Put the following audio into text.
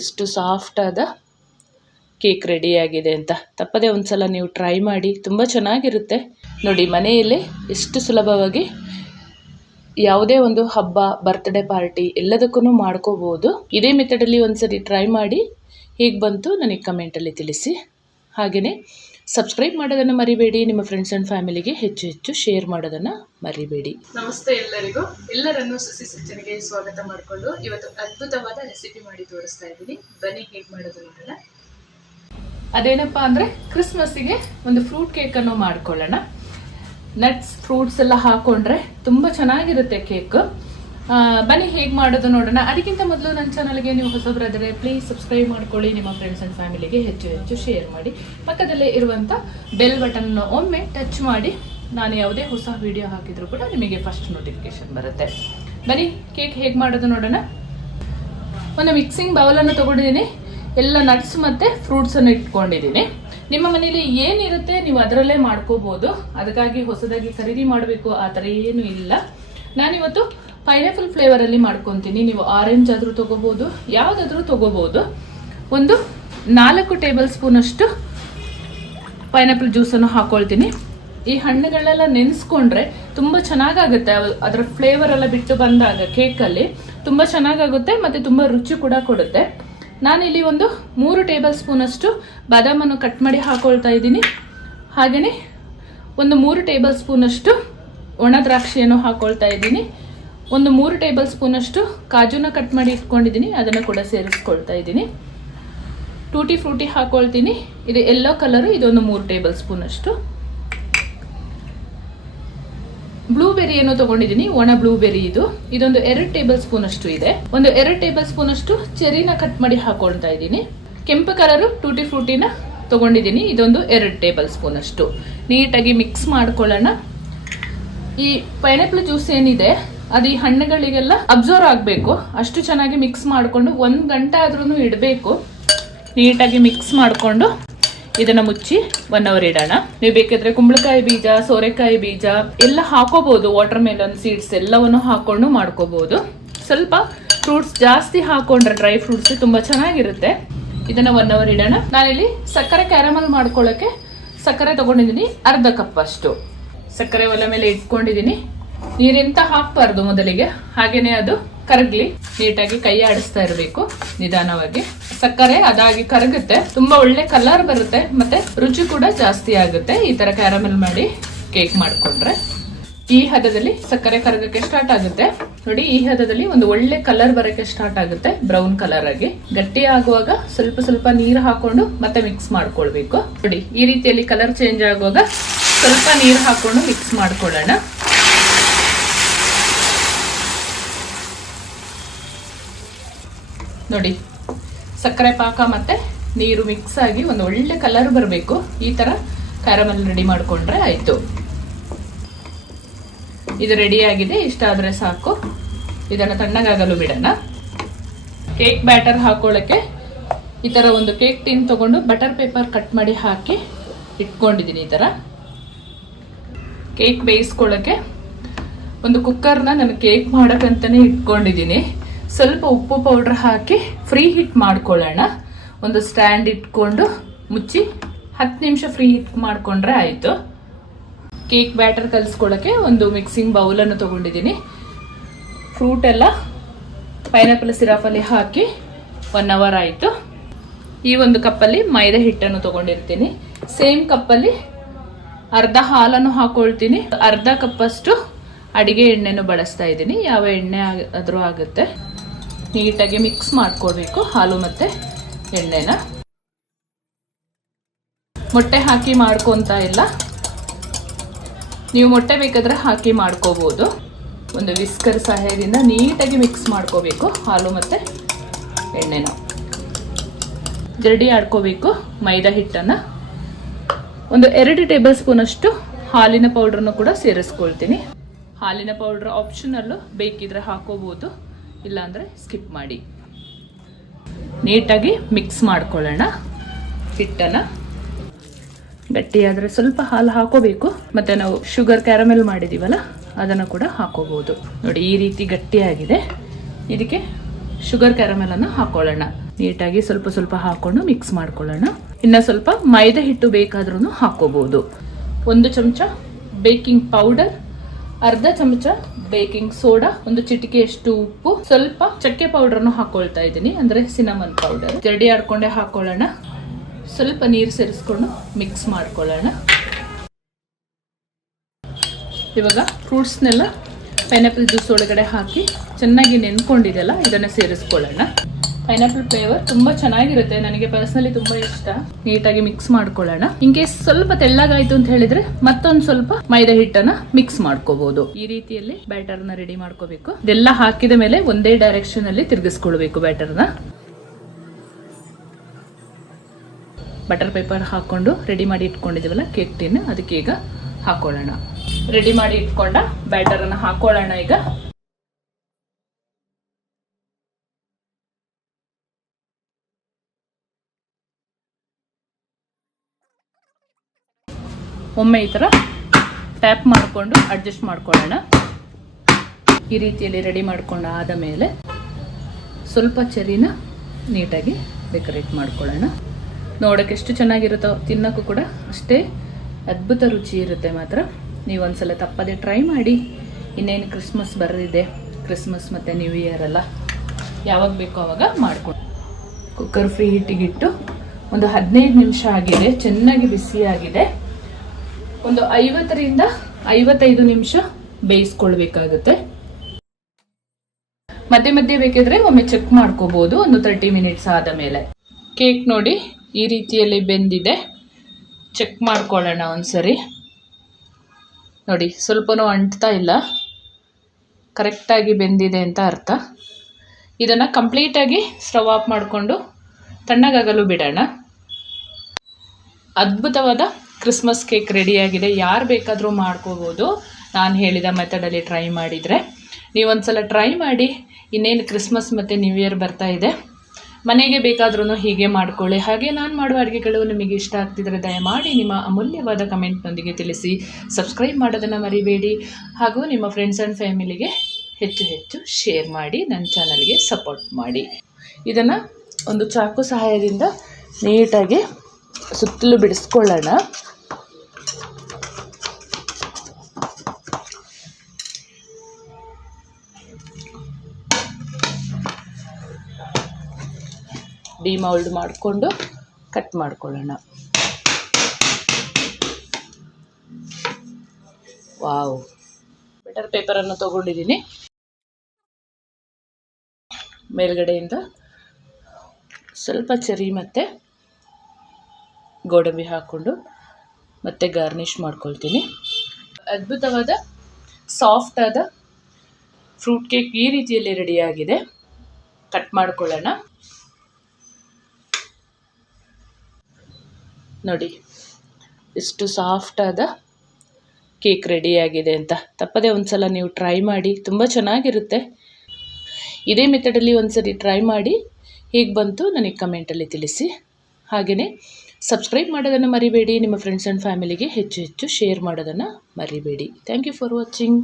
ಎಷ್ಟು ಸಾಫ್ಟಾದ ಕೇಕ್ ರೆಡಿಯಾಗಿದೆ ಅಂತ. ತಪ್ಪದೆ ಒಂದ್ಸಲ ನೀವು ಟ್ರೈ ಮಾಡಿ, ತುಂಬ ಚೆನ್ನಾಗಿರುತ್ತೆ. ನೋಡಿ, ಮನೆಯಲ್ಲೇ ಎಷ್ಟು ಸುಲಭವಾಗಿ ಯಾವುದೇ ಒಂದು ಹಬ್ಬ, ಬರ್ತ್ಡೇ ಪಾರ್ಟಿ ಎಲ್ಲದಕ್ಕೂ ಮಾಡ್ಕೋಬೋದು. ಇದೇ ಮೆಥಡಲ್ಲಿ ಒಂದ್ಸರಿ ಟ್ರೈ ಮಾಡಿ ಹೇಗೆ ಬಂತು ನನಗೆ ಕಮೆಂಟಲ್ಲಿ ತಿಳಿಸಿ. ಹಾಗೆಯೇ ಸಬ್ಸ್ಕ್ರೈಬ್ ಮಾಡೋದನ್ನು ಮರಿಬೇಡಿ. ನಿಮ್ಮ ಫ್ರೆಂಡ್ಸ್ ಆ್ಯಂಡ್ ಫ್ಯಾಮಿಲಿಗೆ ಹೆಚ್ಚು ಹೆಚ್ಚು ಶೇರ್ ಮಾಡೋದನ್ನು ಮರಿಬೇಡಿ. ನಮಸ್ತೆ ಎಲ್ಲರಿಗೂ. ಎಲ್ಲರನ್ನೂ ಸುಸಿ ಸಜ್ಜನಿಗೆ ಸ್ವಾಗತ ಮಾಡಿಕೊಂಡು ಇವತ್ತು ಅದ್ಭುತವಾದ ರೆಸಿಪಿ ಮಾಡಿ ತೋರಿಸ್ತಾ ಇದ್ದೀನಿ. ಬನ್ನಿ ಹೇಗೆ ಮಾಡೋದು ನೋಡೋಣ. ಅದೇನಪ್ಪ ಅಂದರೆ ಕ್ರಿಸ್ಮಸ್ಸಿಗೆ ಒಂದು ಫ್ರೂಟ್ ಕೇಕನ್ನು ಮಾಡ್ಕೊಳ್ಳೋಣ. ನಟ್ಸ್, ಫ್ರೂಟ್ಸ್ ಎಲ್ಲ ಹಾಕೊಂಡ್ರೆ ತುಂಬ ಚೆನ್ನಾಗಿರುತ್ತೆ ಕೇಕ್. ಬನ್ನಿ ಹೇಗೆ ಮಾಡೋದು ನೋಡೋಣ. ಅದಕ್ಕಿಂತ ಮೊದಲು ನನ್ನ ಚಾನಲ್ಗೆ ನೀವು ಹೊಸಬರಾದರೆ ಪ್ಲೀಸ್ ಸಬ್ಸ್ಕ್ರೈಬ್ ಮಾಡ್ಕೊಳ್ಳಿ. ನಿಮ್ಮ ಫ್ರೆಂಡ್ಸ್ ಆ್ಯಂಡ್ ಫ್ಯಾಮಿಲಿಗೆ ಹೆಚ್ಚು ಹೆಚ್ಚು ಶೇರ್ ಮಾಡಿ. ಪಕ್ಕದಲ್ಲೇ ಇರುವಂಥ ಬೆಲ್ ಬಟನ್ನ ಒಮ್ಮೆ ಟಚ್ ಮಾಡಿ, ನಾನು ಯಾವುದೇ ಹೊಸ ವಿಡಿಯೋ ಹಾಕಿದರೂ ಕೂಡ ನಿಮಗೆ ಫಸ್ಟ್ ನೋಟಿಫಿಕೇಶನ್ ಬರುತ್ತೆ. ಬನ್ನಿ ಕೇಕ್ ಹೇಗೆ ಮಾಡೋದು ನೋಡೋಣ. ಒಂದು ಮಿಕ್ಸಿಂಗ್ ಬೌಲನ್ನು ತೊಗೊಂಡಿದ್ದೀನಿ. ಎಲ್ಲ ನಟ್ಸ್ ಮತ್ತು ಫ್ರೂಟ್ಸನ್ನು ಇಟ್ಕೊಂಡಿದ್ದೀನಿ. ನಿಮ್ಮ ಮನೇಲಿ ಏನಿರುತ್ತೆ ನೀವು ಅದರಲ್ಲೇ ಮಾಡ್ಕೋಬೋದು. ಅದಕ್ಕಾಗಿ ಹೊಸದಾಗಿ ಖರೀದಿ ಮಾಡಬೇಕು ಆ ಥರ ಏನೂ ಇಲ್ಲ. ನಾನಿವತ್ತು ಪೈನಾಪಲ್ ಫ್ಲೇವರಲ್ಲಿ ಮಾಡ್ಕೊತೀನಿ. ನೀವು ಆರೆಂಜ್ ಆದರೂ ತೊಗೋಬೋದು, ಯಾವುದಾದ್ರೂ ತೊಗೋಬೋದು. ಒಂದು 4 ಟೇಬಲ್ ಸ್ಪೂನಷ್ಟು ಪೈನಾಪಲ್ ಜ್ಯೂಸನ್ನು ಹಾಕ್ಕೊಳ್ತೀನಿ. ಈ ಹಣ್ಣುಗಳೆಲ್ಲ ನೆನೆಸ್ಕೊಂಡ್ರೆ ತುಂಬ ಚೆನ್ನಾಗಾಗುತ್ತೆ. ಅದರ ಫ್ಲೇವರ್ ಎಲ್ಲ ಬಿಟ್ಟು ಬಂದಾಗ ಕೇಕಲ್ಲಿ ತುಂಬ ಚೆನ್ನಾಗಾಗುತ್ತೆ ಮತ್ತು ತುಂಬ ರುಚಿ ಕೂಡ ಕೊಡುತ್ತೆ. ನಾನಿಲ್ಲಿ ಒಂದು 3 ಟೇಬಲ್ ಸ್ಪೂನಷ್ಟು ಬಾದಾಮನ್ನು ಕಟ್ ಮಾಡಿ ಹಾಕೊಳ್ತಾ ಇದ್ದೀನಿ. ಹಾಗೆಯೇ ಒಂದು 3 ಟೇಬಲ್ ಸ್ಪೂನಷ್ಟು ಒಣ ದ್ರಾಕ್ಷಿಯನ್ನು ಹಾಕೊಳ್ತಾ ಇದ್ದೀನಿ. ಒಂದು 3 ಟೇಬಲ್ ಸ್ಪೂನಷ್ಟು ಕಾಜುನ ಕಟ್ ಮಾಡಿ ಇಟ್ಕೊಂಡಿದ್ದೀನಿ, ಅದನ್ನು ಕೂಡ ಸೇರಿಸ್ಕೊಳ್ತಾ ಇದ್ದೀನಿ. ಟೂಟಿ ಫ್ರೂಟಿ ಹಾಕೊಳ್ತೀನಿ. ಇದು ಯೆಲ್ಲೋ ಕಲರು, ಇದೊಂದು 3 ಟೇಬಲ್ ಸ್ಪೂನಷ್ಟು. ಬ್ಲೂಬೆರಿಯನ್ನು ತಗೊಂಡಿದ್ದೀನಿ, ಒಣ ಬ್ಲೂಬೆರಿ ಇದೊಂದು 2 ಟೇಬಲ್ ಸ್ಪೂನಷ್ಟು ಇದೆ. ಒಂದು 2 ಟೇಬಲ್ ಸ್ಪೂನಷ್ಟು ಚೆರಿನ ಕಟ್ ಮಾಡಿ ಹಾಕೊಳ್ತಾ ಇದ್ದೀನಿ. ಕೆಂಪು ಕಲರು ಟೂಟಿ ಫ್ರೂಟಿನ ತಗೊಂಡಿದ್ದೀನಿ, ಇದೊಂದು 2 ಟೇಬಲ್ ಸ್ಪೂನಷ್ಟು. ನೀಟಾಗಿ ಮಿಕ್ಸ್ ಮಾಡ್ಕೊಳ್ಳೋಣ. ಈ ಪೈನಾಪಲ್ ಜ್ಯೂಸ್ ಏನಿದೆ ಅದು ಈ ಹಣ್ಣುಗಳಿಗೆಲ್ಲ ಅಬ್ಸರ್ವ್ ಆಗಬೇಕು. ಅಷ್ಟು ಚೆನ್ನಾಗಿ ಮಿಕ್ಸ್ ಮಾಡಿಕೊಂಡು 1 ಗಂಟೆ ಆದ್ರೂ ಇಡಬೇಕು. ನೀಟಾಗಿ ಮಿಕ್ಸ್ ಮಾಡಿಕೊಂಡು ಇದನ್ನ ಮುಚ್ಚಿ 1 ಅವರ್ ಇಡೋಣ. ನೀವು ಬೇಕಿದ್ರೆ ಕುಂಬಳಕಾಯಿ ಬೀಜ, ಸೋರೆಕಾಯಿ ಬೀಜ ಎಲ್ಲ ಹಾಕೋಬಹುದು. ವಾಟರ್ ಮೆಲನ್ ಸೀಡ್ಸ್ ಎಲ್ಲವನ್ನು ಹಾಕೊಂಡು ಮಾಡ್ಕೋಬಹುದು. ಸ್ವಲ್ಪ ಫ್ರೂಟ್ಸ್ ಜಾಸ್ತಿ ಹಾಕೊಂಡ್ರೆ, ಡ್ರೈ ಫ್ರೂಟ್ಸ್ ತುಂಬಾ ಚೆನ್ನಾಗಿರುತ್ತೆ. ಇದನ್ನ 1 ಅವರ್ ಇಡೋಣ. ನಾನಿಲ್ಲಿ ಸಕ್ಕರೆ ಕ್ಯಾರಮಲ್ ಮಾಡ್ಕೊಳ್ಳೋಕೆ ಸಕ್ಕರೆ ತಗೊಂಡಿದ್ದೀನಿ, ಅರ್ಧ ಕಪ್ ಅಷ್ಟು. ಸಕ್ಕರೆ ಒಲೆ ಮೇಲೆ ಇಟ್ಕೊಂಡಿದ್ದೀನಿ. ನೀರೆಂತ ಹಾಕ್ಬಾರ್ದು ಮೊದಲಿಗೆ, ಹಾಗೇನೆ ಅದು ಕರಗ್ಲಿ. ನೀಟಾಗಿ ಕೈ ಆಡಿಸ್ತಾ ಇರಬೇಕು ನಿಧಾನವಾಗಿ. ಸಕ್ಕರೆ ಅದಾಗಿ ಕರಗುತ್ತೆ, ತುಂಬಾ ಒಳ್ಳೆ ಕಲರ್ ಬರುತ್ತೆ ಮತ್ತೆ ರುಚಿ ಕೂಡ ಜಾಸ್ತಿ ಆಗುತ್ತೆ ಈ ತರ ಕ್ಯಾರಮೆಲ್ ಮಾಡಿ ಕೇಕ್ ಮಾಡ್ಕೊಂಡ್ರೆ. ಈ ಹದದಲ್ಲಿ ಸಕ್ಕರೆ ಕರಗಕ್ಕೆ ಸ್ಟಾರ್ಟ್ ಆಗುತ್ತೆ ನೋಡಿ. ಈ ಹದದಲ್ಲಿ ಒಂದು ಒಳ್ಳೆ ಕಲರ್ ಬರಕ್ಕೆ ಸ್ಟಾರ್ಟ್ ಆಗುತ್ತೆ, ಬ್ರೌನ್ ಕಲರ್ ಆಗಿ. ಗಟ್ಟಿ ಆಗುವಾಗ ಸ್ವಲ್ಪ ಸ್ವಲ್ಪ ನೀರು ಹಾಕೊಂಡು ಮತ್ತೆ ಮಿಕ್ಸ್ ಮಾಡ್ಕೊಳ್ಬೇಕು ನೋಡಿ. ಈ ರೀತಿಯಲ್ಲಿ ಕಲರ್ ಚೇಂಜ್ ಆಗುವಾಗ ಸ್ವಲ್ಪ ನೀರು ಹಾಕೊಂಡು ಮಿಕ್ಸ್ ಮಾಡ್ಕೊಳ್ಳೋಣ. ನೋಡಿ, ಸಕ್ಕರೆ ಪಾಕ ಮತ್ತೆ ನೀರು ಮಿಕ್ಸ್ ಆಗಿ ಒಂದು ಒಳ್ಳೆ ಕಲರ್ ಬರಬೇಕು. ಈ ತರ ಕ್ಯಾರಮೆಲ್ ರೆಡಿ ಮಾಡ್ಕೊಂಡ್ರೆ ಆಯ್ತು. ಇದು ರೆಡಿ ಆಗಿದೆ. ಇಷ್ಟ ಆದ್ರೆ ಸಾಕು. ಇದನ್ನು ತಣ್ಣಗಾಗಲು ಬಿಡೋಣ. ಕೇಕ್ ಬ್ಯಾಟರ್ ಹಾಕೊಳ್ಳಕ್ಕೆ ಈ ತರ ಒಂದು ಕೇಕ್ ಟಿನ್ ತಗೊಂಡು ಬಟರ್ ಪೇಪರ್ ಕಟ್ ಮಾಡಿ ಹಾಕಿ ಇಟ್ಕೊಂಡಿದ್ದೀನಿ. ಈ ತರ ಕೇಕ್ ಬೇಯಿಸ್ಕೊಳ್ಳಕ್ಕೆ ಒಂದು ಕುಕ್ಕರ್ನ ನಾನು ಕೇಕ್ ಮಾಡಕ್ಕಂತಾನೆ ಇಟ್ಕೊಂಡಿದ್ದೀನಿ. ಸ್ವಲ್ಪ ಉಪ್ಪು ಪೌಡರ್ ಹಾಕಿ ಫ್ರೀ ಹೀಟ್ ಮಾಡ್ಕೊಳ್ಳೋಣ. ಒಂದು ಸ್ಟ್ಯಾಂಡ್ ಇಟ್ಕೊಂಡು ಮುಚ್ಚಿ 10 ನಿಮಿಷ ಫ್ರೀ ಹೀಟ್ ಮಾಡ್ಕೊಂಡ್ರೆ ಆಯಿತು. ಕೇಕ್ ಬ್ಯಾಟರ್ ಕಲಿಸ್ಕೊಳ್ಳೋಕ್ಕೆ ಒಂದು ಮಿಕ್ಸಿಂಗ್ ಬೌಲನ್ನು ತೊಗೊಂಡಿದ್ದೀನಿ. ಫ್ರೂಟ್ ಎಲ್ಲ ಪೈನಾಪಲ್ ಸಿರಪಲ್ಲಿ ಹಾಕಿ 1 ಅವರ್ ಆಯಿತು. ಈ ಒಂದು ಕಪ್ಪಲ್ಲಿ ಮೈದಾ ಹಿಟ್ಟನ್ನು ತೊಗೊಂಡಿರ್ತೀನಿ. ಸೇಮ್ ಕಪ್ಪಲ್ಲಿ ಅರ್ಧ ಹಾಲನ್ನು ಹಾಕೊಳ್ತೀನಿ. ಅರ್ಧ ಕಪ್ಪಷ್ಟು ಅಡಿಗೆ ಎಣ್ಣೆಯನ್ನು ಬಳಸ್ತಾ ಇದ್ದೀನಿ. ಯಾವ ಎಣ್ಣೆ ಆದರೂ ಆಗುತ್ತೆ. ನೀಟಾಗಿ ಮಿಕ್ಸ್ ಮಾಡ್ಕೊಳ್ಬೇಕು ಹಾಲು ಮತ್ತೆ ಎಣ್ಣೆನ. ಮೊಟ್ಟೆ ಹಾಕಿ ಮಾಡ್ಕೊತಾ ಇಲ್ಲ, ನೀವು ಮೊಟ್ಟೆ ಬೇಕಾದ್ರೆ ಹಾಕಿ ಮಾಡ್ಕೋಬಹುದು. ಒಂದು ವಿಸ್ಕರ್ ಸಹಾಯದಿಂದ ನೀಟಾಗಿ ಮಿಕ್ಸ್ ಮಾಡ್ಕೋಬೇಕು ಹಾಲು ಮತ್ತೆ ಎಣ್ಣೆನ. ಜರಡಿ ಆಡ್ಕೋಬೇಕು ಮೈದಾ ಹಿಟ್ಟನ್ನ. ಒಂದು 2 ಟೇಬಲ್ ಸ್ಪೂನ್ ಅಷ್ಟು ಹಾಲಿನ ಪೌಡರ್ನು ಕೂಡ ಸೇರಿಸ್ಕೊಳ್ತೀನಿ. ಹಾಲಿನ ಪೌಡರ್ ಆಪ್ಷನಲ್ಲು, ಬೇಕಿದ್ರೆ ಹಾಕೋಬಹುದು, ಇಲ್ಲಾಂದ್ರೆ ಸ್ಕಿಪ್ ಮಾಡಿ. ನೀಟಾಗಿ ಮಿಕ್ಸ್ ಮಾಡ್ಕೊಳ್ಳೋಣ ಹಿಟ್ಟನ್ನ. ಗಟ್ಟಿಯಾದರೆ ಸ್ವಲ್ಪ ಹಾಲು ಹಾಕೋಬೇಕು. ಮತ್ತೆ ನಾವು ಶುಗರ್ ಕ್ಯಾರಮೆಲ್ ಮಾಡಿದೀವಲ್ಲ ಅದನ್ನು ಕೂಡ ಹಾಕೋಬಹುದು. ನೋಡಿ, ಈ ರೀತಿ ಗಟ್ಟಿಯಾಗಿದೆ. ಇದಕ್ಕೆ ಶುಗರ್ ಕ್ಯಾರಮೆಲ್ ಅನ್ನು ಹಾಕೊಳ್ಳೋಣ. ನೀಟಾಗಿ ಸ್ವಲ್ಪ ಸ್ವಲ್ಪ ಹಾಕೊಂಡು ಮಿಕ್ಸ್ ಮಾಡ್ಕೊಳ್ಳೋಣ. ಇನ್ನು ಸ್ವಲ್ಪ ಮೈದಾ ಹಿಟ್ಟು ಬೇಕಾದ್ರೂ ಹಾಕೋಬಹುದು. 1 ಚಮಚ ಬೇಕಿಂಗ್ ಪೌಡರ್, ಅರ್ಧ ಚಮಚ ಬೇಕಿಂಗ್ ಸೋಡಾ, 1 ಚಿಟಿಕೆಯಷ್ಟು ಉಪ್ಪು, ಸ್ವಲ್ಪ ಚಕ್ಕೆ ಪೌಡರ್ನು ಹಾಕೊಳ್ತಾ ಇದ್ದೀನಿ, ಅಂದ್ರೆ ಸಿನಮನ್ ಪೌಡರ್. ಜರಡಿ ಆಡ್ಕೊಂಡೆ ಹಾಕೊಳ್ಳೋಣ. ಸ್ವಲ್ಪ ನೀರು ಸೇರಿಸ್ಕೊಂಡು ಮಿಕ್ಸ್ ಮಾಡ್ಕೊಳ್ಳೋಣ. ಇವಾಗ ಫ್ರೂಟ್ಸ್ನೆಲ್ಲ ಪೈನಾಪಲ್ ಜ್ಯೂಸ್ ಒಳಗಡೆ ಹಾಕಿ ಚೆನ್ನಾಗಿ ನೆನ್ಕೊಂಡಿದೆಯಲ್ಲ, ಇದನ್ನು ಸೇರಿಸ್ಕೊಳ್ಳೋಣ. ಪೈನಾಪಲ್ ಫ್ಲೇವರ್ ತುಂಬಾ ಚೆನ್ನಾಗಿರುತ್ತೆ, ನನಗೆ ಪರ್ಸನಲಿ ತುಂಬಾ ಇಷ್ಟ. ನೀಟಾಗಿ ಮಿಕ್ಸ್ ಮಾಡ್ಕೊಳ್ಳೋಣ. ಇನ್ ಕೇಸ್ ಸ್ವಲ್ಪ ತೆಳ್ಳಗಾಯ್ತು ಅಂತ ಹೇಳಿದ್ರೆ ಮತ್ತೊಂದು ಸ್ವಲ್ಪ ಮೈದಾ ಹಿಟ್ಟನ್ನ ಮಿಕ್ಸ್ ಮಾಡ್ಕೋಬಹುದು. ಈ ರೀತಿಯಲ್ಲಿ ಬ್ಯಾಟರ್ ನ ರೆಡಿ ಮಾಡ್ಕೋಬೇಕು. ಇದೆಲ್ಲ ಹಾಕಿದ ಮೇಲೆ ಒಂದೇ ಡೈರೆಕ್ಷನ್ ಅಲ್ಲಿ ತಿರುಗಿಸ್ಕೊಳ್ಬೇಕು ಬ್ಯಾಟರ್ನ. ಬಟರ್ ಪೇಪರ್ ಹಾಕೊಂಡು ರೆಡಿ ಮಾಡಿ ಇಟ್ಕೊಂಡಿದೀವಲ್ಲ ಕೇಕ್ ಟಿನ್, ಅದಕ್ಕೆ ಈಗ ಹಾಕೊಳ್ಳೋಣ. ರೆಡಿ ಮಾಡಿ ಇಟ್ಕೊಂಡ ಬ್ಯಾಟರ್ ಅನ್ನ ಹಾಕೊಳ್ಳೋಣ. ಈಗ ಒಮ್ಮೆ ಈ ತರ ಟ್ಯಾಪ್ ಮಾಡಿಕೊಂಡು ಅಡ್ಜಸ್ಟ್ ಮಾಡ್ಕೊಳ್ಳೋಣ. ಈ ರೀತಿಯಲ್ಲಿ ರೆಡಿ ಮಾಡ್ಕೊಂಡು ಆದ ಮೇಲೆ ಸ್ವಲ್ಪ ಚೆರಿನ ನೀಟಾಗಿ ಡೆಕೋರೇಟ್ ಮಾಡ್ಕೊಳ್ಳೋಣ. ನೋಡೋಕೆ ಎಷ್ಟು ಚೆನ್ನಾಗಿರುತ್ತೋ, ತಿನ್ನೋಕ್ಕೂ ಕೂಡ ಅಷ್ಟೇ ಅದ್ಭುತ ರುಚಿ ಇರುತ್ತೆ. ಮಾತ್ರ ನೀವು ಒಂದ್ಸಲ ತಪ್ಪದೆ ಟ್ರೈ ಮಾಡಿ. ಇನ್ನೇನು ಕ್ರಿಸ್ಮಸ್ ಬರಲಿದೆ, ಕ್ರಿಸ್ಮಸ್ ಮತ್ತು ನ್ಯೂ ಇಯರ್ ಎಲ್ಲ ಯಾವಾಗ ಬೇಕೋ ಆವಾಗ ಮಾಡ್ಕೊಂಡು. ಕುಕ್ಕರ್ ಫ್ರೀ ಹಿಟ್ಟಿಗಿಟ್ಟು ಒಂದು 15 ನಿಮಿಷ ಆಗಿದೆ, ಚೆನ್ನಾಗಿ ಬಿಸಿಯಾಗಿದೆ. ಒಂದು 50 ರಿಂದ 55 ನಿಮಿಷ ಬೇಯಿಸ್ಕೊಳ್ಬೇಕಾಗುತ್ತೆ. ಮಧ್ಯೆ ಮಧ್ಯೆ ಬೇಕಿದ್ರೆ ಒಮ್ಮೆ ಚೆಕ್ ಮಾಡ್ಕೋಬಹುದು. ಒಂದು 30 ಮಿನಿಟ್ಸ್ ಆದ ಮೇಲೆ ಕೇಕ್ ನೋಡಿ ಈ ರೀತಿಯಲ್ಲಿ ಬೆಂದಿದೆ. ಚೆಕ್ ಮಾಡ್ಕೊಳ್ಳೋಣ ಒಂದ್ಸರಿ. ನೋಡಿ ಸ್ವಲ್ಪನೂ ಅಂಟ್ತಾ ಇಲ್ಲ, ಕರೆಕ್ಟಾಗಿ ಬೆಂದಿದೆ ಅಂತ ಅರ್ಥ. ಇದನ್ನು ಕಂಪ್ಲೀಟಾಗಿ ಸ್ಟವ್ ಆಫ್ ಮಾಡಿಕೊಂಡು ತಣ್ಣಗಾಗಲು ಬಿಡೋಣ. ಅದ್ಭುತವಾದ ಕ್ರಿಸ್ಮಸ್ ಕೇಕ್ ರೆಡಿಯಾಗಿದೆ. ಯಾರು ಬೇಕಾದರೂ ಮಾಡ್ಕೋಬೋದು, ನಾನು ಹೇಳಿದ ಮೆಥಡಲ್ಲಿ ಟ್ರೈ ಮಾಡಿದರೆ. ನೀವೊಂದ್ಸಲ ಟ್ರೈ ಮಾಡಿ. ಇನ್ನೇನು ಕ್ರಿಸ್ಮಸ್ ಮತ್ತು ನ್ಯೂ ಇಯರ್ ಬರ್ತಾ ಇದೆ, ಮನೆಗೆ ಬೇಕಾದ್ರೂ ಹೀಗೆ ಮಾಡ್ಕೊಳ್ಳಿ. ಹಾಗೆ ನಾನು ಮಾಡುವ ಅಡುಗೆಗಳು ನಿಮಗೆ ಇಷ್ಟ ಆಗ್ತಿದ್ರೆ ದಯಮಾಡಿ ನಿಮ್ಮ ಅಮೂಲ್ಯವಾದ ಕಮೆಂಟ್ನೊಂದಿಗೆ ತಿಳಿಸಿ. ಸಬ್ಸ್ಕ್ರೈಬ್ ಮಾಡೋದನ್ನು ಮರಿಬೇಡಿ. ಹಾಗೂ ನಿಮ್ಮ ಫ್ರೆಂಡ್ಸ್ ಆ್ಯಂಡ್ ಫ್ಯಾಮಿಲಿಗೆ ಹೆಚ್ಚು ಹೆಚ್ಚು ಶೇರ್ ಮಾಡಿ, ನನ್ನ ಚಾನಲ್ಗೆ ಸಪೋರ್ಟ್ ಮಾಡಿ. ಇದನ್ನು ಒಂದು ಚಾಕು ಸಹಾಯದಿಂದ ನೀಟಾಗಿ ಸುತ್ತಲೂ ಬಿಡಿಸ್ಕೊಳ್ಳೋಣ. ಡಿಮೌಲ್ಡ್ ಮಾಡಿಕೊಂಡು ಕಟ್ ಮಾಡ್ಕೊಳ್ಳೋಣ. ವಾವ್, ಬಟರ್ ಪೇಪರನ್ನು ತಗೊಂಡಿದ್ದೀನಿ. ಮೇಲ್ಗಡೆಯಿಂದ ಸ್ವಲ್ಪ ಚೆರಿ ಮತ್ತು ಗೋಡಂಬಿ ಹಾಕ್ಕೊಂಡು ಮತ್ತೆ ಗಾರ್ನಿಷ್ ಮಾಡ್ಕೊಳ್ತೀನಿ. ಅದ್ಭುತವಾದ ಸಾಫ್ಟ್ ಆದ ಫ್ರೂಟ್ ಕೇಕ್ ಈ ರೀತಿಯಲ್ಲಿ ರೆಡಿಯಾಗಿದೆ. ಕಟ್ ಮಾಡ್ಕೊಳ್ಳೋಣ. ನೋಡಿ ಎಷ್ಟು ಸಾಫ್ಟಾದ ಕೇಕ್ ರೆಡಿಯಾಗಿದೆ ಅಂತ. ತಪ್ಪದೆ ಒಂದ್ಸಲ ನೀವು ಟ್ರೈ ಮಾಡಿ, ತುಂಬ ಚೆನ್ನಾಗಿರುತ್ತೆ. ಇದೇ ಮೆಥಡಲ್ಲಿ ಒಂದ್ಸರಿ ಟ್ರೈ ಮಾಡಿ, ಹೇಗೆ ಬಂತು ನನಗೆ ಕಮೆಂಟಲ್ಲಿ ತಿಳಿಸಿ. ಹಾಗೆಯೇ ಸಬ್ಸ್ಕ್ರೈಬ್ ಮಾಡೋದನ್ನು ಮರಿಬೇಡಿ. ನಿಮ್ಮ ಫ್ರೆಂಡ್ಸ್ ಆ್ಯಂಡ್ ಫ್ಯಾಮಿಲಿಗೆ ಹೆಚ್ಚು ಹೆಚ್ಚು ಶೇರ್ ಮಾಡೋದನ್ನು ಮರಿಬೇಡಿ. Thank you for watching.